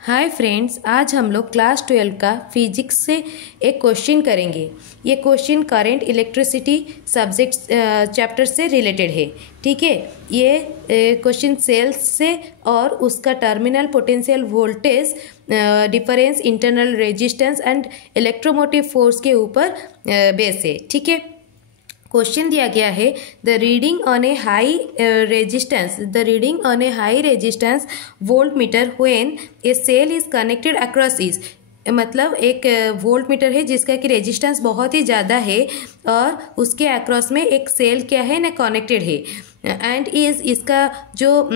Hi friends, आज हम लोग क्लास 12 का फिजिक्स से एक क्वेश्चन करेंगे। ये question current electricity subject chapter से रिलेटेड है। ठीक है, ये क्वेश्चन सेल्स से और उसका terminal potential voltage difference, internal resistance and electromotive force के ऊपर बेस है। ठीक है, क्वेश्चन दिया गया है the reading on a high resistance voltmeter when a cell is connected across is. मतलब एक वोल्ट मीटर है जिसका कि रेजिस्टेंस बहुत ही ज़्यादा है और उसके अक्रॉस में एक सेल क्या है ना कनेक्टेड है एंड इज इसका जो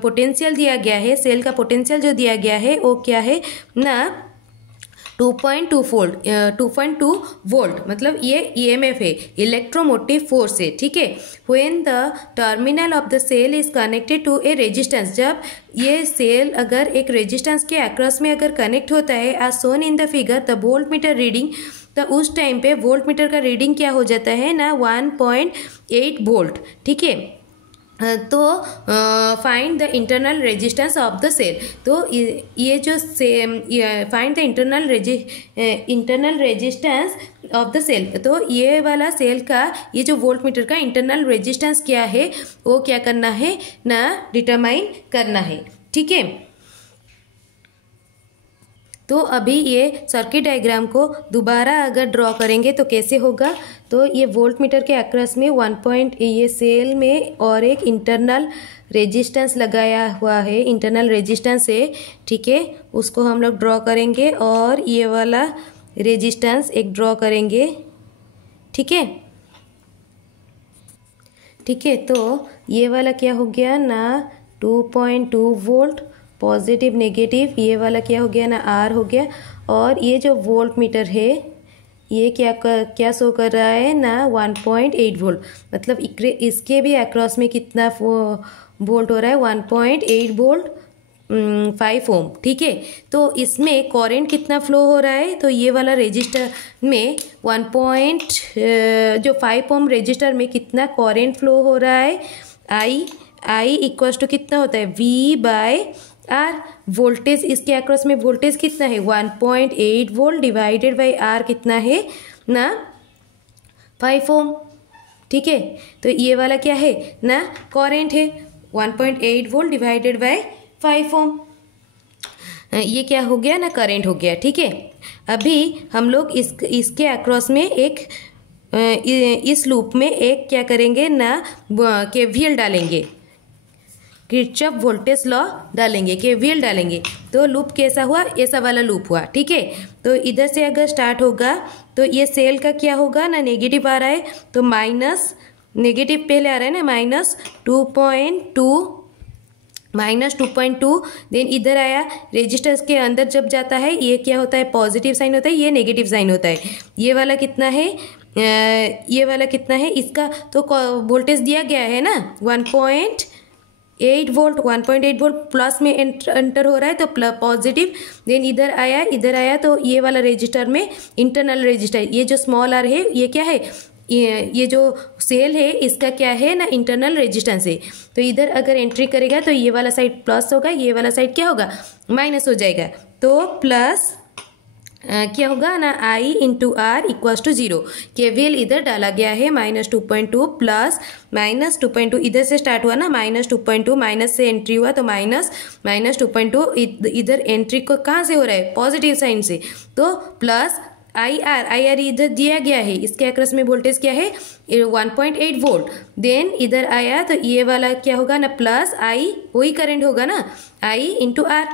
पोटेंशियल दिया गया है, सेल का पोटेंशियल जो दिया गया है वो क्या है ना 2.2 वोल्ट। मतलब ये ईएमएफ है, इलेक्ट्रोमोटिव फोर्स है। ठीक है, when the terminal of the cell is connected to a resistance, जब ये सेल अगर एक रेजिस्टेंस के अक्रॉस में अगर कनेक्ट होता है as shown in the figure the voltmeter reading, तो उस टाइम पे वोल्ट मीटर का रीडिंग क्या हो जाता है ना 1.8 वोल्ट। ठीक है, तो find the internal resistance of the cell. तो ये जो find the internal resistance of the cell, तो ये वाला सेल का ये जो वोल्ट मीटर का इंटरनल रेजिस्टेंस क्या है वो क्या करना है ना डिटरमाइन करना है। ठीक है, तो अभी ये सर्किट डायग्राम को दोबारा अगर ड्रॉ करेंगे तो कैसे होगा। तो ये वोल्ट मीटर के अक्रॉस में ये सेल में और एक इंटरनल रेजिस्टेंस लगाया हुआ है, इंटरनल रेजिस्टेंस है। ठीक है, उसको हम लोग ड्रॉ करेंगे और ये वाला रेजिस्टेंस एक ड्रॉ करेंगे। ठीक है, ठीक है, तो ये वाला क्या हो गया ना 2.2 वोल्ट पॉजिटिव नेगेटिव, ये वाला क्या हो गया ना आर हो गया। और ये जो वोल्ट मीटर है ये क्या शो कर रहा है ना 1.8 वोल्ट। मतलब इसके भी अक्रॉस में कितना वोल्ट हो रहा है 1.8 वोल्ट 5 ओम। ठीक है, तो इसमें करंट कितना फ्लो हो रहा है, तो ये वाला रजिस्टर में 5 ओम रजिस्टर में कितना करंट फ्लो हो रहा है आई इक्वल टू कितना होता है V/R। वोल्टेज इसके अक्रॉस में वोल्टेज कितना है 1.8 वोल्ट डिवाइडेड बाई आर कितना है ना 5 ओम। ठीक है, तो ये वाला क्या है ना करंट है 1.8 वोल्ट डिवाइडेड बाई 5 ओम। ये क्या हो गया ना करंट हो गया। ठीक है, अभी हम लोग इसके अक्रॉस में इस लूप में एक क्या करेंगे ना केवीएल डालेंगे, किरचॉफ वोल्टेज लॉ डालेंगे, केवीएल डालेंगे। तो लूप कैसा हुआ, ऐसा वाला लूप हुआ। ठीक है, तो इधर से अगर स्टार्ट होगा तो ये सेल का क्या होगा ना नेगेटिव आ रहा है, तो माइनस नेगेटिव पहले आ रहा है ना -2.2 देन इधर आया रेजिस्टेंस के अंदर जब जाता है ये क्या होता है पॉजिटिव साइन होता है, ये नेगेटिव साइन होता है। ये वाला कितना है इसका तो वोल्टेज दिया गया है ना 1.8 वोल्ट प्लस में एंटर हो रहा है तो पॉजिटिव। देन इधर आया तो ये वाला रजिस्टर में इंटरनल रजिस्टर, ये जो स्मॉल आर है ये क्या है, ये जो सेल है इसका क्या है ना इंटरनल रेजिस्टेंस है। तो इधर अगर एंट्री करेगा तो ये वाला साइड प्लस होगा, ये वाला साइड क्या होगा माइनस हो जाएगा। तो प्लस क्या होगा ना I into R equals to 0। KVL इधर डाला गया है -2.2 प्लस -2.2, इधर से स्टार्ट हुआ ना -2.2, माइनस से एंट्री हुआ तो -2.2, इधर एंट्री को कहाँ से हो रहा है पॉजिटिव साइन से, तो प्लस आई आर इधर दिया गया है, इसके अक्रॉस में वोल्टेज क्या है 1.8 वोल्ट। देन इधर आया तो ये वाला क्या होगा ना प्लस आई, वही करंट होगा ना I इंटू आर।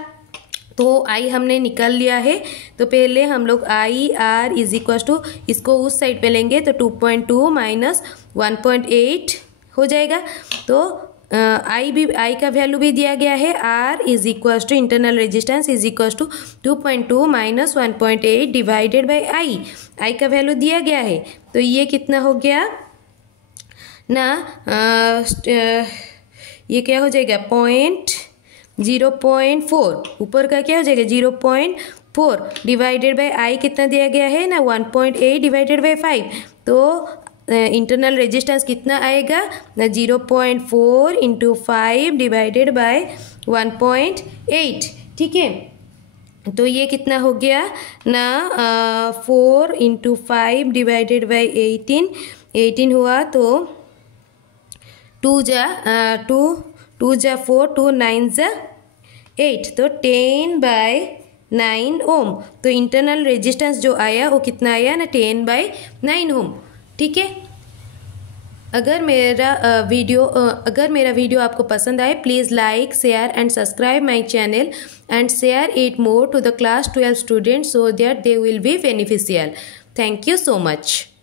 तो आई हमने निकाल लिया है, तो पहले हम लोग IR इज इक्वल टू इसको उस साइड पे लेंगे तो 2.2 माइनस 1.8 हो जाएगा। तो आई का वैल्यू भी दिया गया है, R is equal to internal resistance is equal to 2.2 minus 1.8 divided by I का वैल्यू दिया गया है। तो ये कितना हो गया ना ये क्या हो जाएगा 0.4, ऊपर का क्या हो जाएगा 0.4 डिवाइडेड बाई आई कितना दिया गया है ना 1.8 डिवाइडेड बाई 5। तो इंटरनल रेजिस्टेंस कितना आएगा ना 0.4 इंटू 5 डिवाइडेड बाई 1.8। ठीक है, तो ये कितना हो गया ना, 4 × 5 डिवाइडेड बाई 18 हुआ, तो 2 जा 4, 2 9 जा 8, तो 10/9 ओम। तो इंटरनल रेजिस्टेंस जो आया वो कितना आया ना, 10/9 ओम। ठीक है। अगर मेरा वीडियो आपको पसंद आए, please like, share and subscribe my channel and share it more to the class 12 students so that they will be beneficial. Thank you so much.